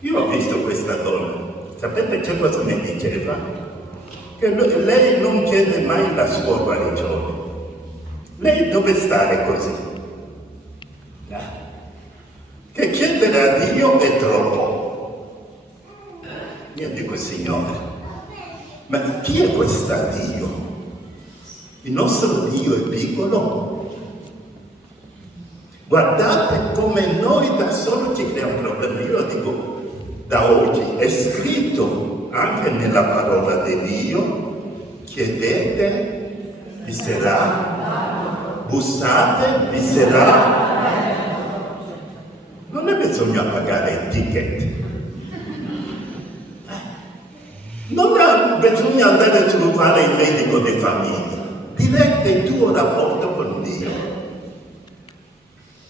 Io ho visto questa donna, sapete che cosa mi diceva? Che lei non chiede mai la sua guarigione. Lei deve stare così. Che chiedere a Dio è troppo. Io dico, Signore, ma chi è questo Dio? Il nostro Dio è piccolo. Guardate come noi da soli ci creiamo problemi. Io dico, da oggi è scritto anche nella parola di Dio: chiedete, vi sarà, bussate, vi sarà. Non è bisogno pagare il ticket, non è bisogno andare a trovare il medico di famiglia, diretto il tuo rapporto con Dio.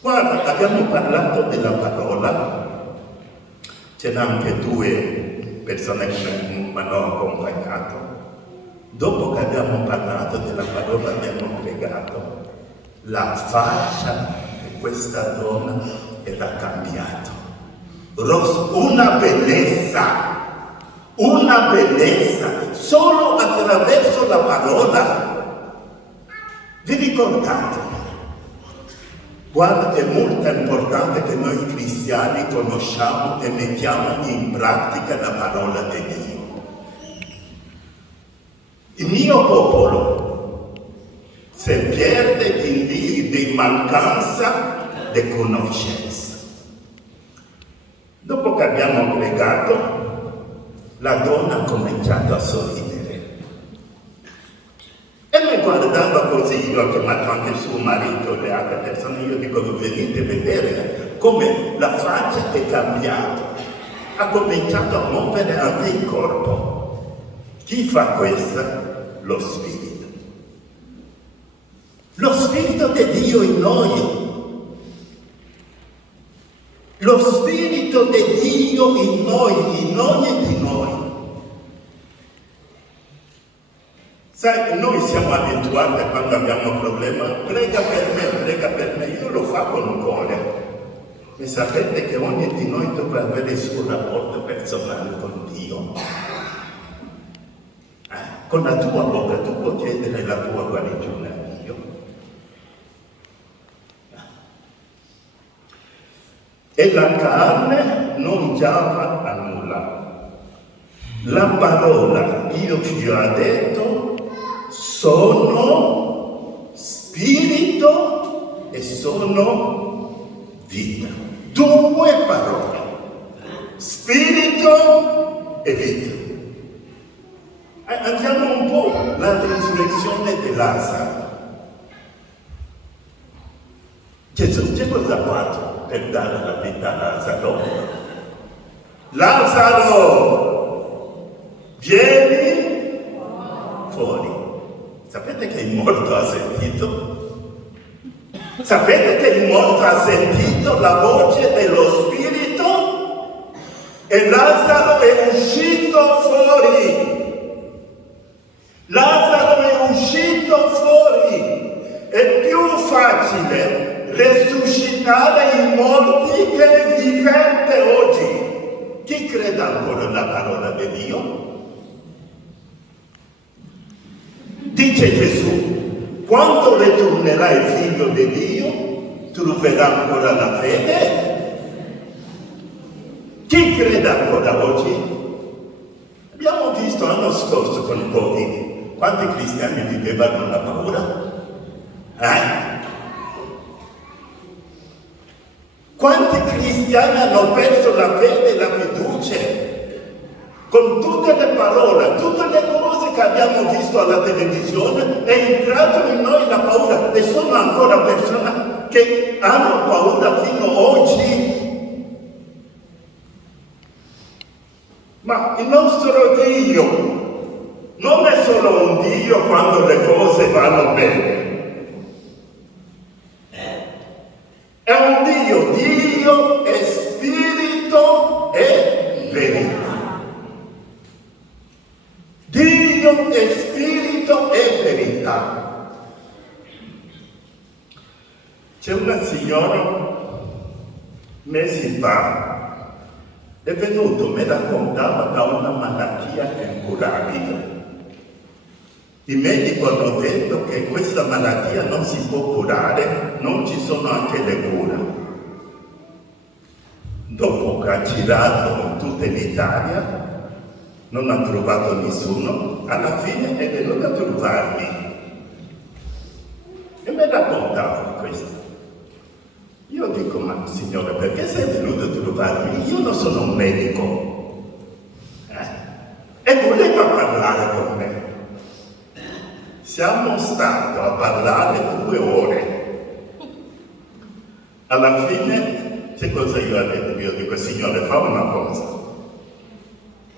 Guarda, abbiamo parlato della parola. C'erano anche due persone che mi hanno accompagnato. Dopo che abbiamo parlato della parola, abbiamo pregato. La faccia di questa donna era cambiata. Una bellezza, solo attraverso la parola. Vi ricordate? Guarda, è molto importante che noi cristiani conosciamo e mettiamo in pratica la parola di Dio. Il mio popolo si perde di mancanza di conoscenza. Dopo che abbiamo pregato, la donna ha cominciato a sorridere. E mi guardava così, io ho chiamato anche suo marito e le altre persone, io dico, venite a vedere come la faccia è cambiata, ha cominciato a muovere anche il corpo. Chi fa questo? Lo Spirito. Lo Spirito di Dio in noi. Lo Spirito di Dio in noi, in ogni di noi. Sai, noi siamo abituati quando abbiamo un problema, prega per me, io lo faccio con cuore. E sapete che ogni di noi deve avere il suo rapporto personale con Dio. Con la tua bocca tu puoi chiedere la tua guarigione a Dio. E la carne non giova a nulla. La parola, io ci ho detto, sono spirito e sono vita. Due parole, spirito e vita. Andiamo un po' alla risurrezione di Lazzaro. Gesù che cosa ha fatto per dare la vita a Lazzaro? Lazzaro, vieni fuori. Sapete che il morto ha sentito? Sapete che il morto ha sentito la voce dello Spirito? E Lazzaro è uscito fuori. Lazzaro è uscito fuori. È più facile resuscitare i morti che i viventi oggi. Chi crede ancora alla parola di Dio? Dice Gesù, quando ritornerà il Figlio di Dio, troverà ancora la fede? Chi crede ancora oggi? Abbiamo visto l'anno scorso con il Covid, quanti cristiani vivevano la paura? Quanti cristiani hanno perso la fede e la fiducia? Con tutte le parole, tutte le cose che abbiamo visto alla televisione, è entrato in noi la paura e sono ancora persone che hanno paura fino ad oggi. Ma il nostro Dio non è solo un Dio quando le cose vanno bene. È un Dio è spirito e verità. Dio è spirito e verità. C'è una signora, mesi fa, è venuto, mi raccontava da una malattia incurabile. I medici hanno detto che questa malattia non si può curare, non ci sono anche le cure. Dopo che ha girato in tutta l'Italia, non ha trovato nessuno, alla fine è venuto a trovarmi. E mi raccontava questo. Io dico, ma signore, perché sei venuto a trovarmi? Io non sono un medico. E voleva parlare con me. Siamo stati a parlare 2 ore. Alla fine, c'è cosa io ho detto? Io dico, signore, fa una cosa.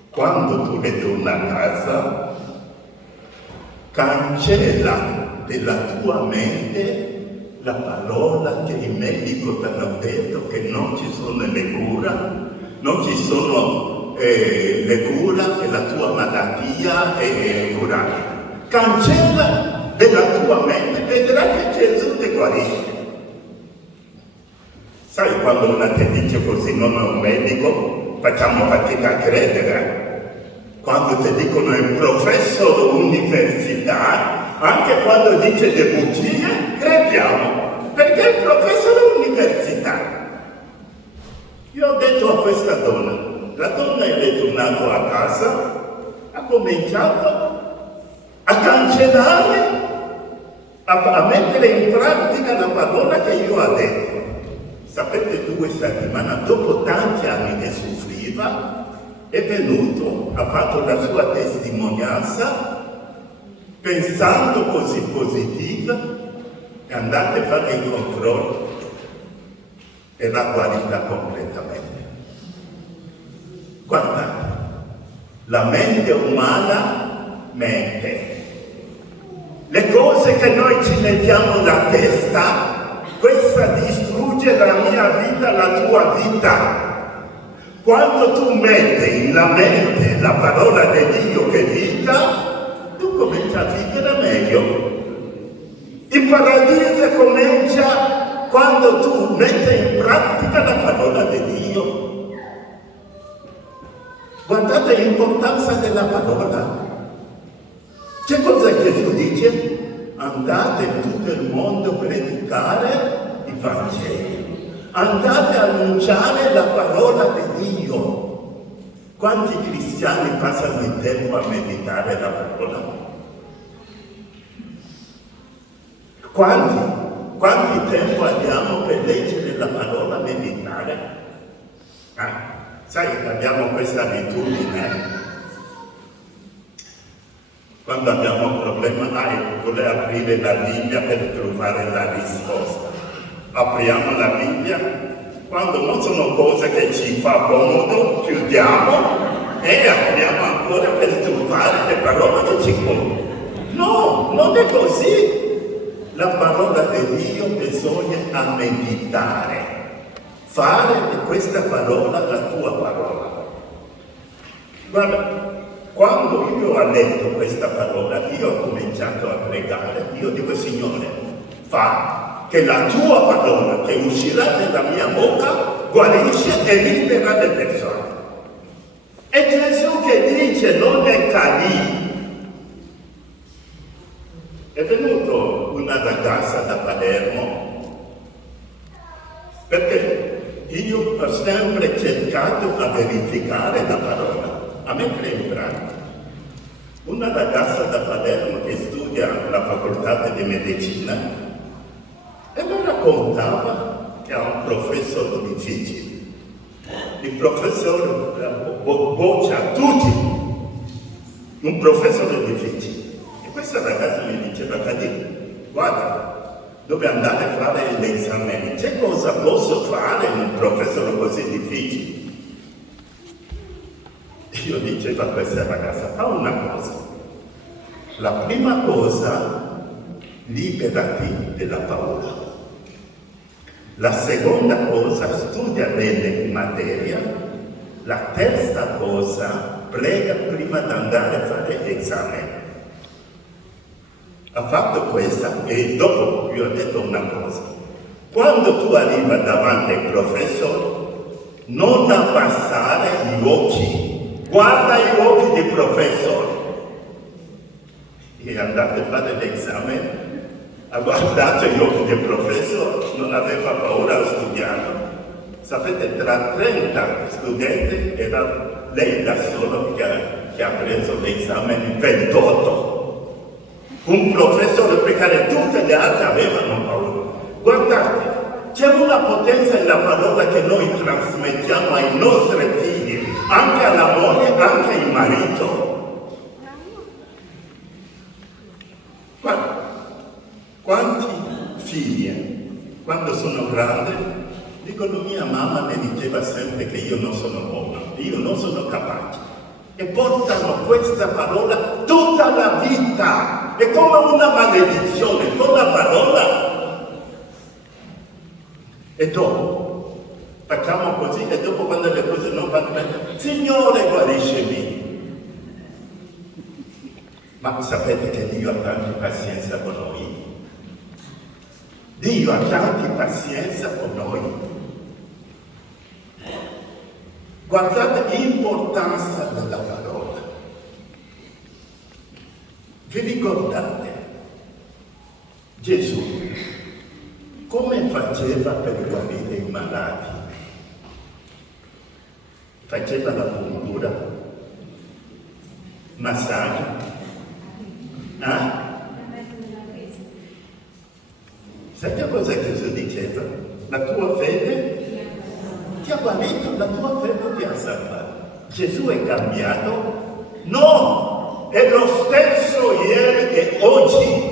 Quando tu ritorni a casa, cancella della tua mente la parola che i medici ti hanno detto che non ci sono le cure, non ci sono le cure e la tua malattia è curata. Cancella della tua mente, vedrai che Gesù ti guarisce. Sai quando una ti dice così, non è un medico, facciamo fatica a credere. Quando ti dicono il professore università, anche quando dice le bugie, crediamo, perché è il professore università. Io ho detto a questa donna, la donna è ritornata a casa, ha cominciato a cancellare, a mettere in pratica la parola che io ho detto. Sapete, 2 settimane, dopo tanti anni che soffriva, è venuto, ha fatto la sua testimonianza, pensando così positiva, è andato a fare il controllo e l'ha guarita completamente. Guardate, la mente umana mente. Le cose che noi ci mettiamo nella testa, questa distrugge la mia vita, la tua vita. Quando tu metti nella mente la parola di Dio che è vita, tu cominci a vivere meglio. Il paradiso comincia quando tu metti in pratica la parola di Dio. Guardate l'importanza della parola. Che cosa Gesù dice? Andate in tutto il mondo a predicare i Vangeli. Andate a annunciare la parola di Dio. Quanti cristiani passano il tempo a meditare la parola? Quanti tempo abbiamo per leggere la parola, meditare? Sai, abbiamo questa abitudine. Quando abbiamo un problema, vuole aprire la Bibbia per trovare la risposta. Apriamo la Bibbia, quando non sono cose che ci fa comodo, chiudiamo e apriamo ancora per trovare le parole che ci conto. No, non è così. La parola di Dio bisogna meditare, fare di questa parola la tua parola. Guarda, quando io ho letto questa parola, io ho cominciato a pregare, io dico, Signore, fa che la tua parola che uscirà dalla mia bocca guarisce e libera le persone. E Gesù che dice, non è Cali. È venuto una ragazza da Palermo, perché io ho sempre cercato a verificare la parola. A me sembra una ragazza da Palermo che studia alla facoltà di medicina e mi raccontava che ha un professore difficile. Il professore boccia tutti, un professore difficile. E questa ragazza mi diceva, guarda, dove andare a fare l'esame, c'è cosa posso fare in un professore così difficile? Io dicevo a questa ragazza, fa una cosa. La prima cosa, liberati della paura. La seconda cosa, studia bene in materia. La terza cosa, prega prima di andare a fare l'esame. Ha fatto questa e dopo io ho detto una cosa. Quando tu arrivi davanti al professore, non abbassare gli occhi, guarda gli occhi del professore. E andate a fare l'esame, ha guardato gli occhi del professore, non aveva paura a studiare. Sapete, tra 30 studenti era lei da solo che ha preso l'esame 28. Un professore, perché tutte le altre avevano paura. Guardate, c'è una potenza nella parola che noi trasmettiamo ai nostri figli, anche alla moglie, anche al marito. Guarda, quanti figli, quando sono grandi, dicono mia mamma mi diceva sempre che io non sono buono, io non sono capace. E portano questa parola tutta la vita. È come una maledizione, con la parola. E dopo, facciamo così, e dopo quando le cose non vanno bene, Signore guariscimi. Ma sapete che Dio ha tanta pazienza con noi? Dio ha tanta pazienza con noi. Guardate l'importanza della parola. Vi ricordate Gesù come faceva per guarire i malati? Faceva la puntura, massaggio. Sai cosa Gesù diceva? La tua fede ti ha guarito, la tua fede ti ha salvato. Gesù è cambiato? No! È lo stesso ieri e oggi.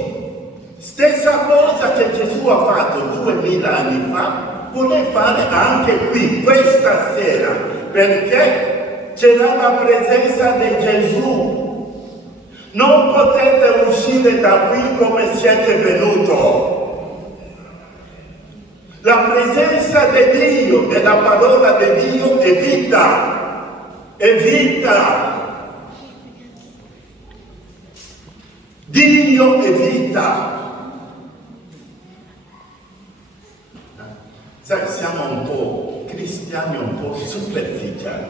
Stessa cosa che Gesù ha fatto 2000 anni fa, vuole fare anche qui, questa sera, perché c'era la presenza di Gesù. Non potete uscire da qui come siete venuti. La presenza di Dio, della parola di Dio è vita. È vita. Dio è vita. Sai, siamo un po' cristiani, un po' superficiali.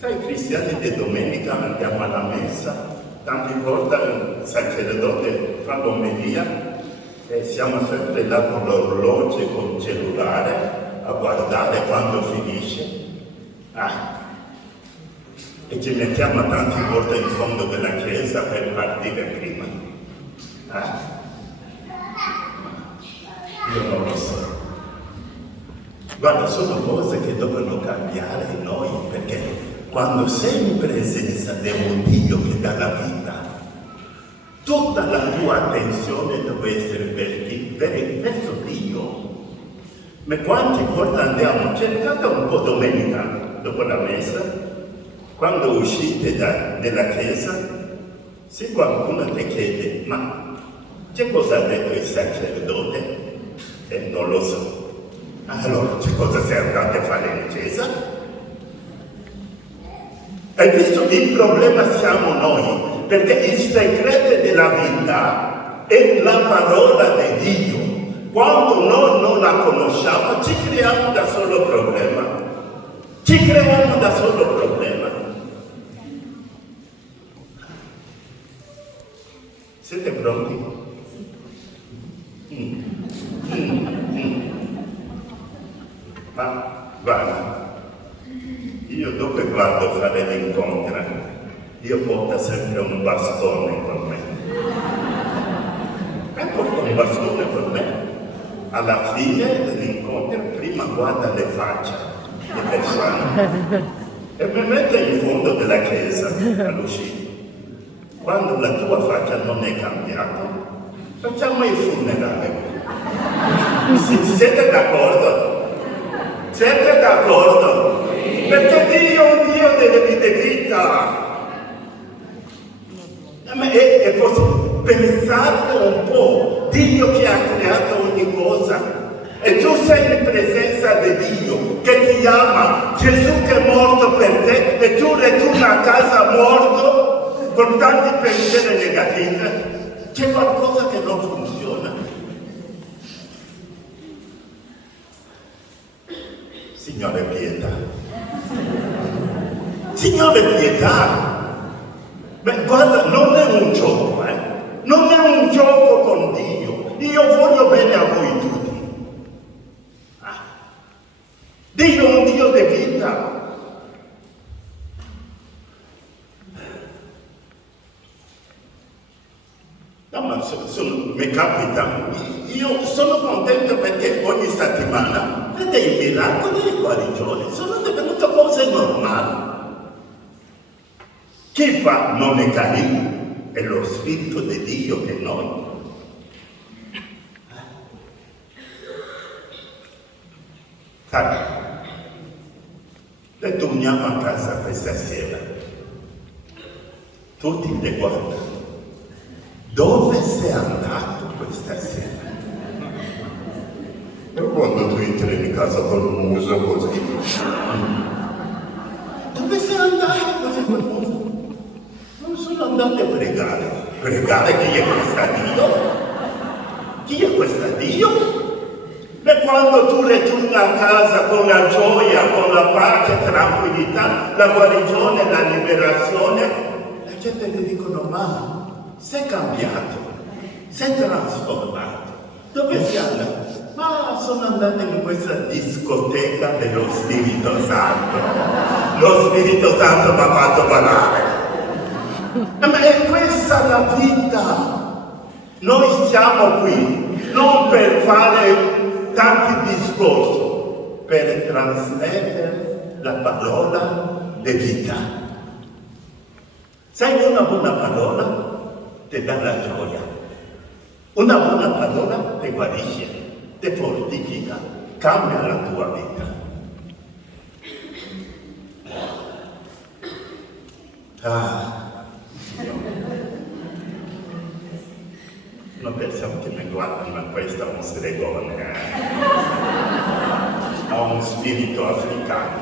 Sai, cristiani di domenica andiamo alla messa. Tante volte il sacerdote fa l'omelia e siamo sempre là con l'orologio, con il cellulare, a guardare quando finisce. E ci mettiamo tante volte in fondo della chiesa per partire prima. Io non lo so. Guarda, sono cose che devono cambiare in noi, perché quando sei in presenza di un Dio che dà la vita, tutta la tua attenzione deve essere verso Dio. Ma quanti volte andiamo? Cercate un po' domenica, dopo la messa, quando uscite dalla chiesa, se qualcuno ti chiede, ma che cosa ha detto il sacerdote? Non lo so. Allora, che cosa sei andato a fare in chiesa? Hai visto il problema siamo noi, perché il segreto della vita è la parola di Dio. Quando noi non la conosciamo, ci creiamo da solo problema. Ci creiamo da solo problema. Siete pronti? Ma guarda, io dove vado a fare l'incontro, io porto sempre un bastone con me. E porto un bastone con me. Alla fine dell'incontro, prima guarda le facce delle persone e mi mette in fondo della chiesa all'uscita. Quando la tua faccia non è cambiata, facciamo il funerale. Siete d'accordo? Siete d'accordo? Perché Dio è un Dio delle vita. Ma è possibile. Pensate un po', Dio che ha creato ogni cosa. E tu sei in presenza di Dio che ti ama, Gesù che è morto per te e tu ritorni a casa morto con tanti pensieri negativi. C'è qualcosa che non funziona. Signore pietà. Signore, pietà! Beh, guarda, non è un gioco, non è un gioco con Dio. Io voglio bene a voi tutti. Dio è un Dio di vita. No, ma mi capita, io sono contento perché ogni settimana vede i miracoli e guarigioni, sono divenute cose normali. Chi fa non è carino, è lo Spirito di Dio che noi. Cari, ritorniamo a casa questa sera, tutti ti guardano. Dove sei andato questa sera? E quando tu entri in casa con un muso così? Dove sei andato così col muso? Non sono andato a pregare. Pregare chi è questa Dio? Chi è questa Dio? E quando tu ritorni a casa con la gioia, con la pace, tranquillità, la guarigione, la liberazione, la gente ti dicono, ma sei cambiato, sei trasformato. Dove sei andato? Ma sono andato in questa discoteca dello Spirito Santo. Lo Spirito Santo mi ha fatto ballare. Ma è questa la vita. Noi siamo qui non per fare tanti discorsi, per trasmettere la parola di vita. Sai, una buona parola ti dà la gioia. Una buona parola ti guarisce, ti fortifica, cambia la tua vita. Non pensiamo che mi guardano, ma questo è uno stregone. Ha un spirito africano.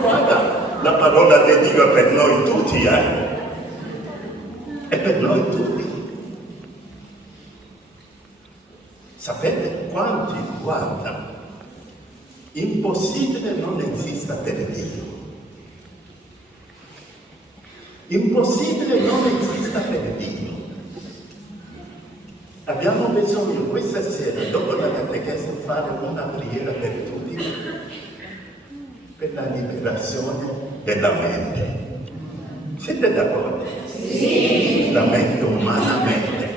Guarda, la parola di Dio è per noi tutti, È per noi tutti. Sapete quanti guardano? Impossibile non esista per Dio. Impossibile non esista per Dio. Abbiamo bisogno questa sera, dopo la catechesi, fare una preghiera per tutti, per la liberazione della mente. Siete d'accordo? Sì. La mente umanamente.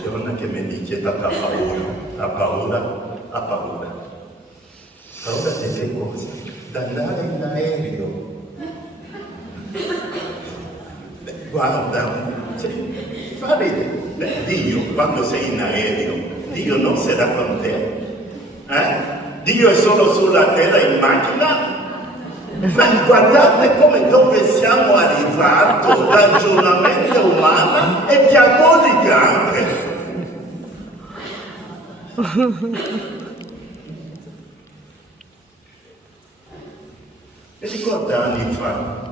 C'è una che mi dice ha paura. Paura di che cosa? D'andare in aereo. Guarda, Dio, quando sei in aereo, Dio non sarà con te. Dio è solo sulla terra in macchina. Ma guardate come dove siamo arrivati, ragionamento umano e diabolico anche. E ricordo anni fa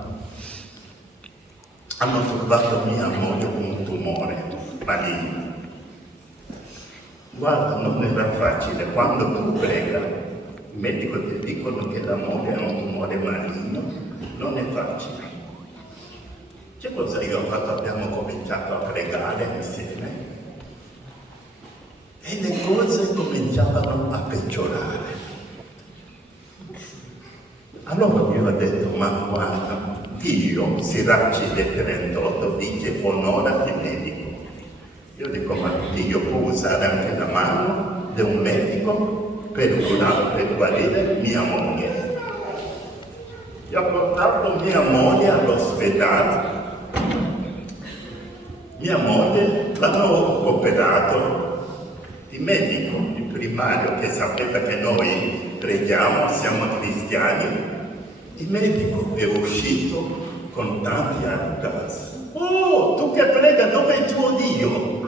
hanno trovato mia moglie con un tumore maligno. Guarda, non era facile, quando tu prega, il medico ti dicono che la moglie ha un tumore maligno, non è facile. Che cosa io ho fatto? Abbiamo cominciato a pregare insieme e le cose cominciavano a peggiorare. Allora io ho detto, ma guarda, Dio, Siracci del 38, dice onora il medico. Io dico, ma Dio può usare anche la mano di un medico per curare, per guarire mia moglie. Io ho portato mia moglie all'ospedale. Mia moglie l'hanno operato. Il medico, il primario, che sapeva che noi preghiamo, siamo cristiani, il medico è uscito con tanti arroganze. Oh, tu che prega, dove è tuo Dio?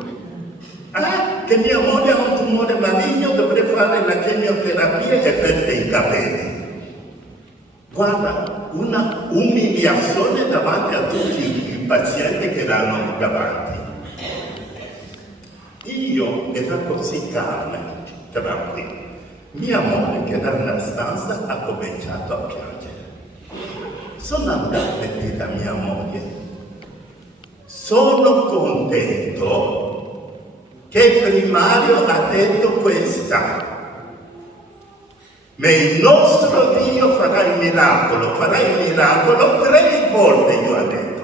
Che mia moglie ha un tumore maligno, dovrei fare la chemioterapia e perdere i capelli. Guarda, una umiliazione davanti a tutti i pazienti che erano davanti. Io ero così calma, tranquillo. Mia moglie, che era nella stanza, ha cominciato a piangere. Sono andato a dire a mia moglie: sono contento che il primario ha detto questa. Ma il nostro Dio farà il miracolo 3 volte, io ho detto.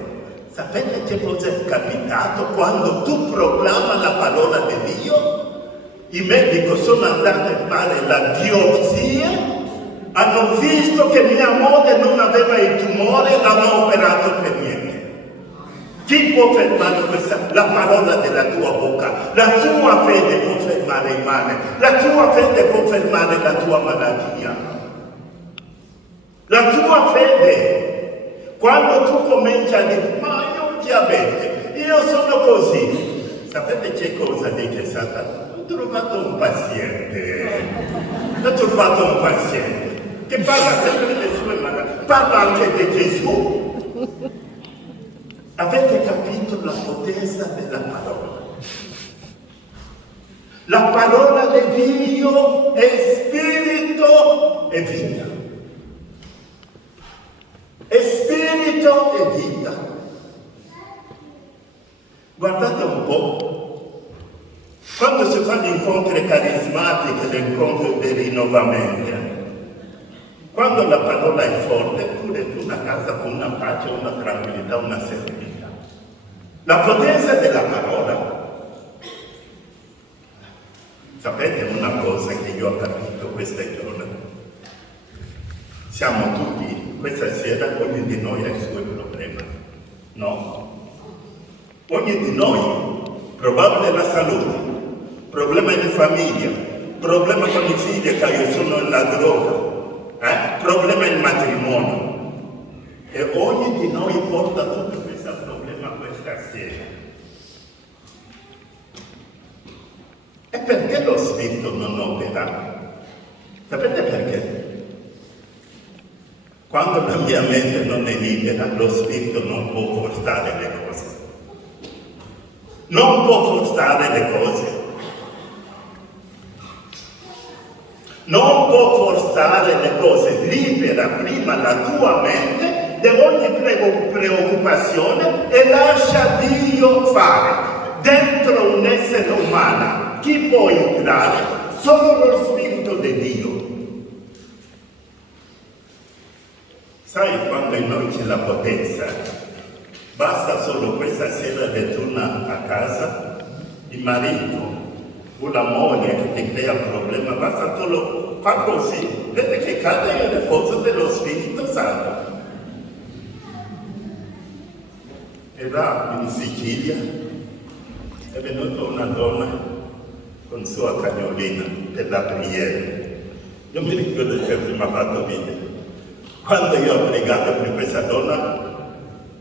Sapete che cosa è capitato quando tu proclama la parola di Dio? I medici sono andati a fare la biopsia, hanno visto che mia moglie non aveva il tumore, l'hanno operato per niente. Chi può fermare questa? La parola della tua bocca. La tua fede può fermare il male. La tua fede può fermare la tua malattia. La tua fede. Quando tu cominci a dire: ma io ho diabete, io sono così. Sapete che cosa dice Satana? Ho trovato un paziente che parla sempre delle sue malattie, parla anche di Gesù. Avete capito la potenza della parola? La parola di Dio è spirito e vita. È spirito e vita. Guardate un po', quando si fanno incontri carismatici, l'incontro di rinnovamento, quando la parola è forte, pure tu una casa con una pace, una tranquillità, una serenità. La potenza della parola. Sapete una cosa che io ho capito queste giorni? Siamo tutti, questa sera, ognuno di noi ha il suo problema, no? Ognuno di noi, probabile la salute, problema di famiglia, problema con i figli che sono nella droga, problema in matrimonio. E ognuno di noi porta tutto questo problema questa sera. E perché lo Spirito non opera? Sapete perché? Quando la mia mente non è libera, lo Spirito non può forzare le cose. Non può forzare le cose. Non può forzare le cose. Libera prima la tua mente di ogni preoccupazione e lascia Dio fare. Dentro un essere umano, chi può entrare? Solo lo Spirito di Dio. Sai quando in noi c'è la potenza? Basta solo questa sera ritorna a casa, il marito o la moglie che ti crea problema, basta solo fa così, vede che cade il riposo dello Spirito Santo. E là in Sicilia è venuta una donna con sua cagnolina per la preghiera. Io mi ricordo che prima fatto video. Quando io ho pregato per questa donna,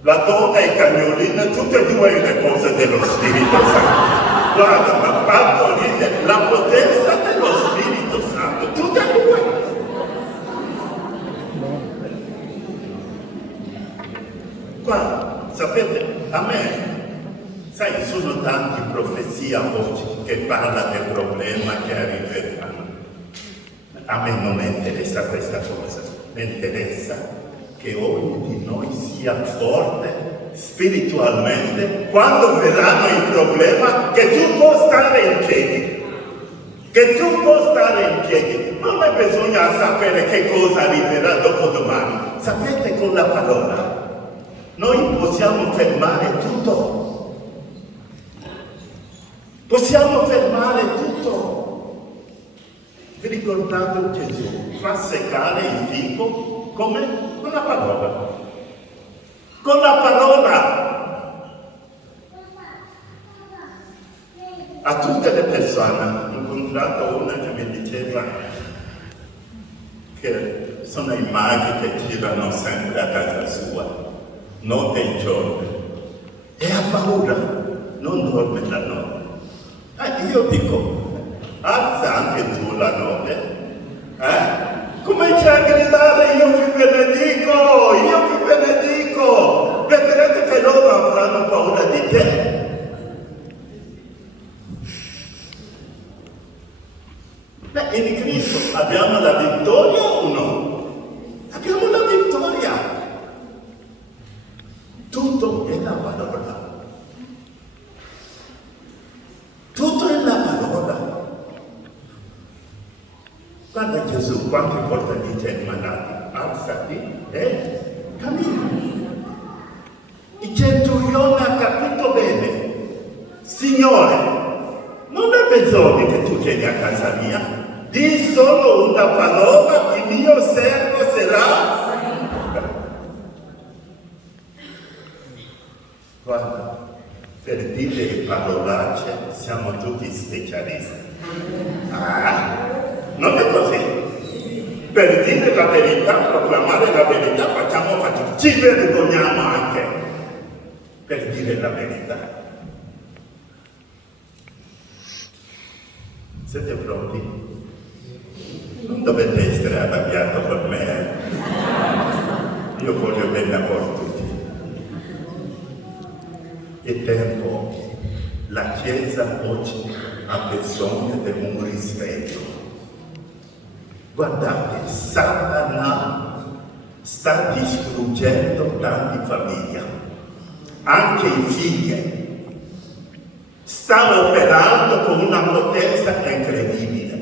la donna e il cagnolino, tutte e due le cose dello Spirito Santo. Guarda, ma fatto ridere la potenza dello Spirito Santo, tutte e due. Guarda, sapete, a me, sai, sono tante profezie oggi che parlano del problema che arriveranno. A me non mi interessa questa cosa, mi interessa che ognuno di noi sia forte spiritualmente quando verranno il problema, che tu puoi stare in piedi. Che tu puoi stare in piedi. Non è bisogna sapere che cosa arriverà dopodomani. Sapete, con la parola noi possiamo fermare tutto. Possiamo fermare tutto. Vi ricordate Gesù fa seccare il fico come? Con la parola. Con la parola. A tutte le persone ho incontrato una che mi diceva che sono i maghi che girano sempre a casa sua, notte e giorno, e ha paura, non dorme la notte. Io dico, alza anche tu la notte, comincia a gridare: io vi benedico, vedrete che loro avranno paura di te. Beh, in Cristo abbiamo la vittoria o no? Abbiamo la vittoria. Tutto è la parola. Tutto è la parola. Guarda Gesù, quante volte dice ai malati, alzati e cammina. Il centurione ha capito bene. Signore, non hai bisogno che tu vieni a casa mia. Di solo una parola, il mio servo sarà. Guarda, per dire parolacce siamo tutti specialisti. Non è così. Per dire la verità, proclamare la verità, facciamo. Ci vergogniamo anche per dire la verità. Siete pronti? Non dovete essere arrabbiati con me. Io voglio bene a voi tutti. È tempo. La Chiesa oggi ha bisogno di un rispetto. Guardate, Satana sta distruggendo tante famiglie, anche i figli. Sta operando con una potenza incredibile.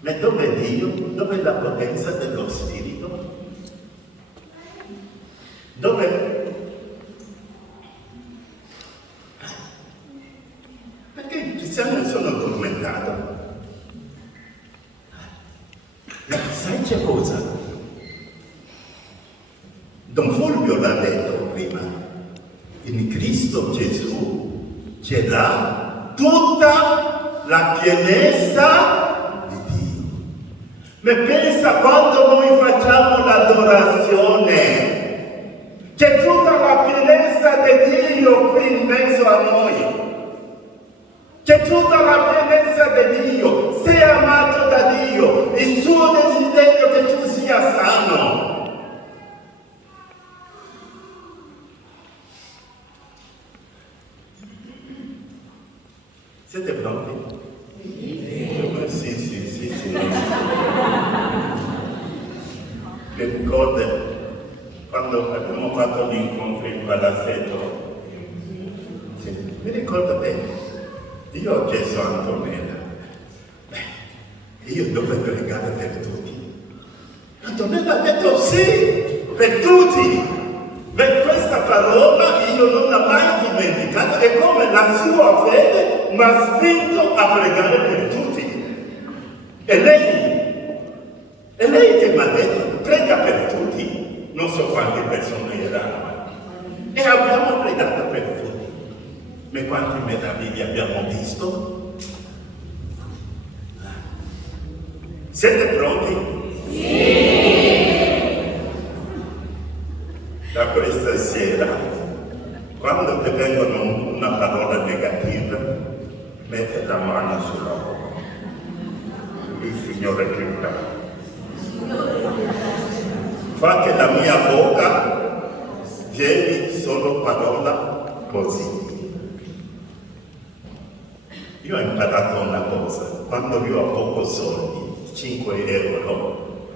Ma dove è Dio? Dove è la potenza dello Spirito? Dove? Perché i cristiani sono addormentati. Ma sai c'è cosa? Don Fulvio l'ha detto prima. In Cristo Gesù ce l'ha tutta la pienezza di Dio. Ma pensa quando noi facciamo l'adorazione, c'è tutta la pienezza di Dio qui in mezzo a noi. C'è tutta la pienezza di Dio, sei amato da Dio, il suo desiderio che tu sia sano. Siete pronti? Sì. Mi ricordo quando abbiamo fatto gli incontri in Palazzetto. Sì, mi ricordo bene. Io ho chiesto a Antonella, io devo pregare per tutti. Antonella ha detto sì, per tutti. Per questa parola io non l'ho mai dimenticata, è come la sua fede mi ha spinto a pregare per tutti. E lei che mi ha detto, prega per tutti. Non so quante persone erano. E abbiamo pregato per tutti. Ma quante meraviglie abbiamo visto? Siete pronti? Sì! Da questa sera, quando ti vengono una parola negativa, metti la mano sulla bocca. Il Signore ti aiuta. Fa che la mia bocca vieni solo parola positiva. Io ho imparato una cosa, quando io ho poco soldi, 5 euro,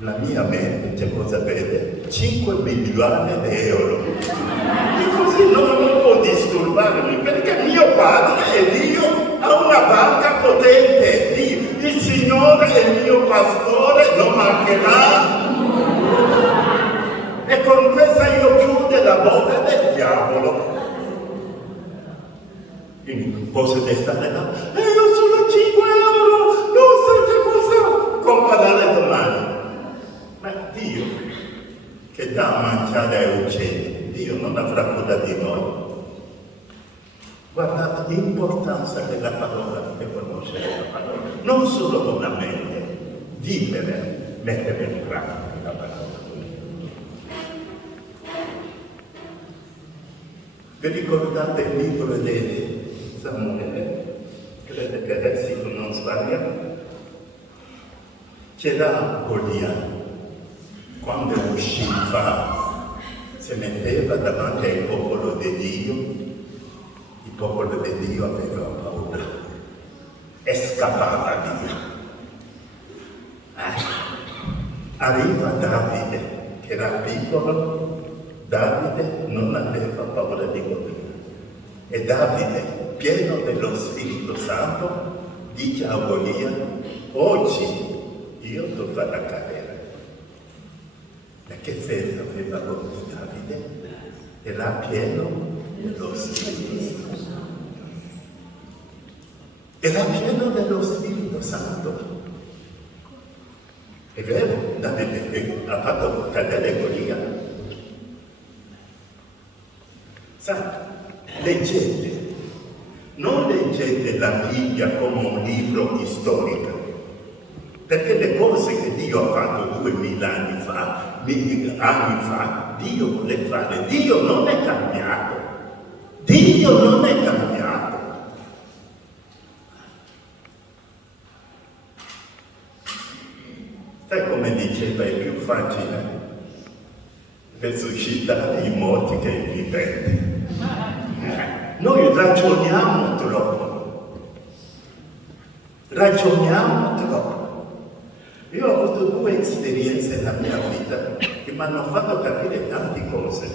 la mia mente c'è cosa vede? 5 milioni di euro. E così non può disturbarmi, perché mio padre è Dio, ha una banca potente. Dio, il Signore è il mio pastore, non mancherà. E con questa io chiudo la bocca del diavolo. Quindi posso stare là, io sono 5 euro, non so che cosa comprare domani. Ma Dio, che dà a mangiare ai uccelli, Dio non avrà cura di noi. Guardate l'importanza della parola, che conoscere la parola, non solo con la mente, vivere, mettere in pratica la parola. Vi ricordate il libro di Samuele? Credo che adesso non sbaglia. C'era Golia, quando usciva, si metteva davanti al popolo di Dio, il popolo di Dio aveva paura. scappava via. Arriva Davide, che era piccolo. Davide non aveva paura di Golia. E Davide, pieno dello Spirito Santo, dice a Golia: oggi io ti farò cadere. E che fede aveva Davide? Era pieno dello Spirito Santo. Era pieno dello Spirito Santo. È vero, Davide ha fatto cadere Golia. Sai, leggete, non leggete la Bibbia come un libro storico, perché le cose che Dio ha fatto 2000 anni fa, Dio vuole fare. Dio non è cambiato. Dio non è cambiato. Sai come diceva, è più facile resuscitare i morti che i viventi. Noi ragioniamo troppo. Io ho avuto 2 esperienze nella mia vita che mi hanno fatto capire tante cose.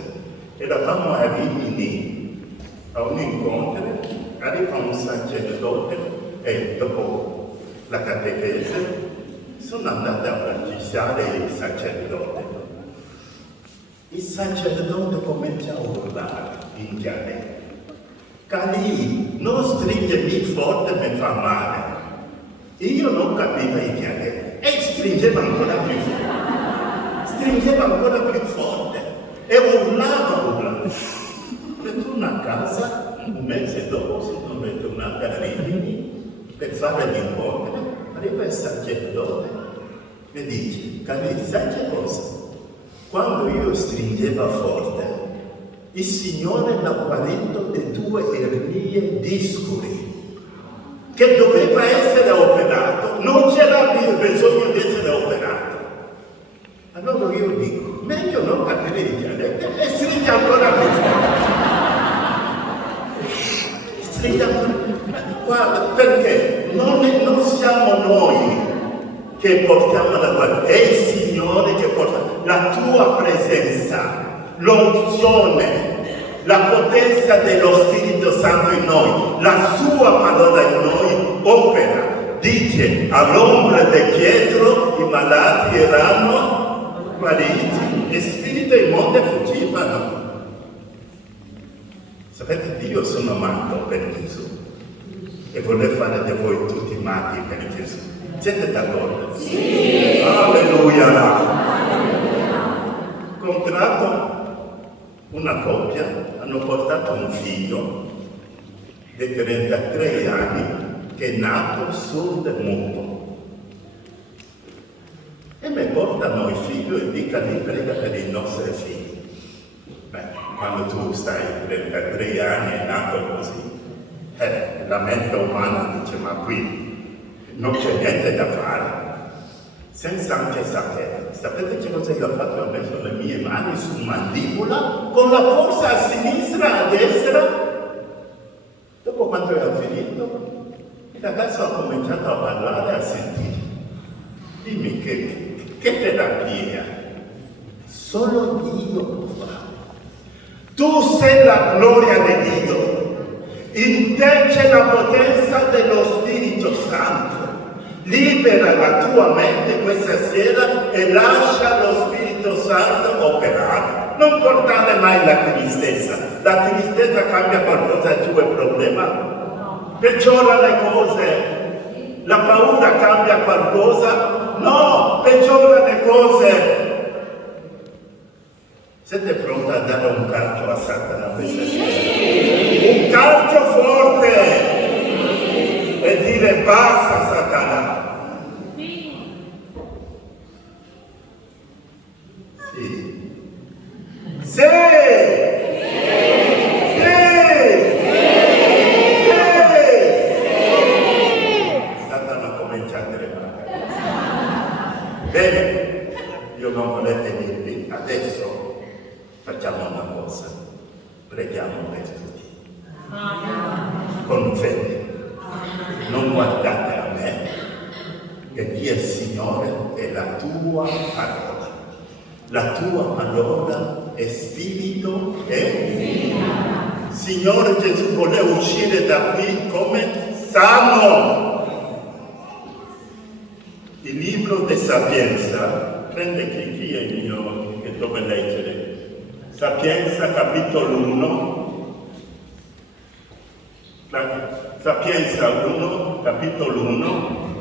Eravamo a Rimini a un incontro, arriva un sacerdote e dopo la catechesi sono andata a battezzare il sacerdote. Il sacerdote comincia a urlare in dialetto. Calì, non stringermi forte, mi fa male. Io non capivo il dialetto e stringeva ancora più forte e urlava. Ritorno a casa, un mese dopo sono ritornato a Rimini per fare l'incontro. Arriva il sacerdote e dice: Calì, sai che cosa? Quando io stringevo forte, il Signore l'ha guarito di 2 ernie discoli che doveva essere operato, non c'era più bisogno di essere operato. Allora io dico, meglio non capire il dialetto e stringe ancora più forte. Guarda, perché non siamo noi che portiamo la guardia, è il Signore che porta la tua presenza, l'unzione, la potenza dello Spirito Santo in noi, la sua parola in noi opera. Dice, all'ombra del Pietro i malati erano guariti, e spirito e immonde fuggivano. Sapete, Dio sono amato per Gesù e vuole fare di voi tutti matti per Gesù. Siete d'accordo? Sì! Alleluia! Contratto una coppia, hanno portato un figlio di 33 anni che è nato sordo e muto. E mi portano il figlio e dicono: prega per i nostri figli. Beh, quando tu stai 33 anni è nato così, la mente umana dice: ma qui non c'è niente da fare. Senza anche sapere. Sapete che cosa io ho fatto? Ho messo le mie mani su mandibola con la forza a sinistra, a destra. Dopo quando ho finito, il ragazzo ha cominciato a parlare e a sentire. Dimmi che terapia. Solo Dio può fare. Tu sei la gloria di Dio. In te c'è la potenza dello Spirito Santo. Libera la tua mente questa sera e lascia lo Spirito Santo operare. Non portare mai la tristezza. La tristezza cambia qualcosa al tuo problema? Peggiora le cose. La paura cambia qualcosa? No, peggiora le cose. Siete pronti a dare un calcio a Satana questa sera? Un calcio forte! E dire: basta Satana. Sì. Satana comincia a tremare. Bene, io non volete dirvi, adesso facciamo una cosa, preghiamo per tutti. Con fede. Non guardate a me. il Signore è la tua parola. La tua parola è spirito e vita. Signore Gesù vuole uscire da qui come sano. Il libro di Sapienza, prende chi è il mio che dove leggere. Sapienza capitolo 1. Sapienza 1, capitolo 1.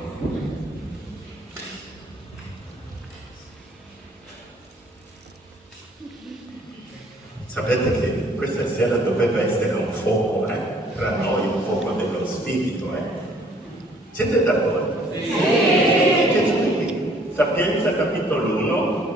Sapete che questa sera doveva essere un fuoco, tra noi, un fuoco dello Spirito, Siete d'accordo? Sì! Sapienza capitolo 1.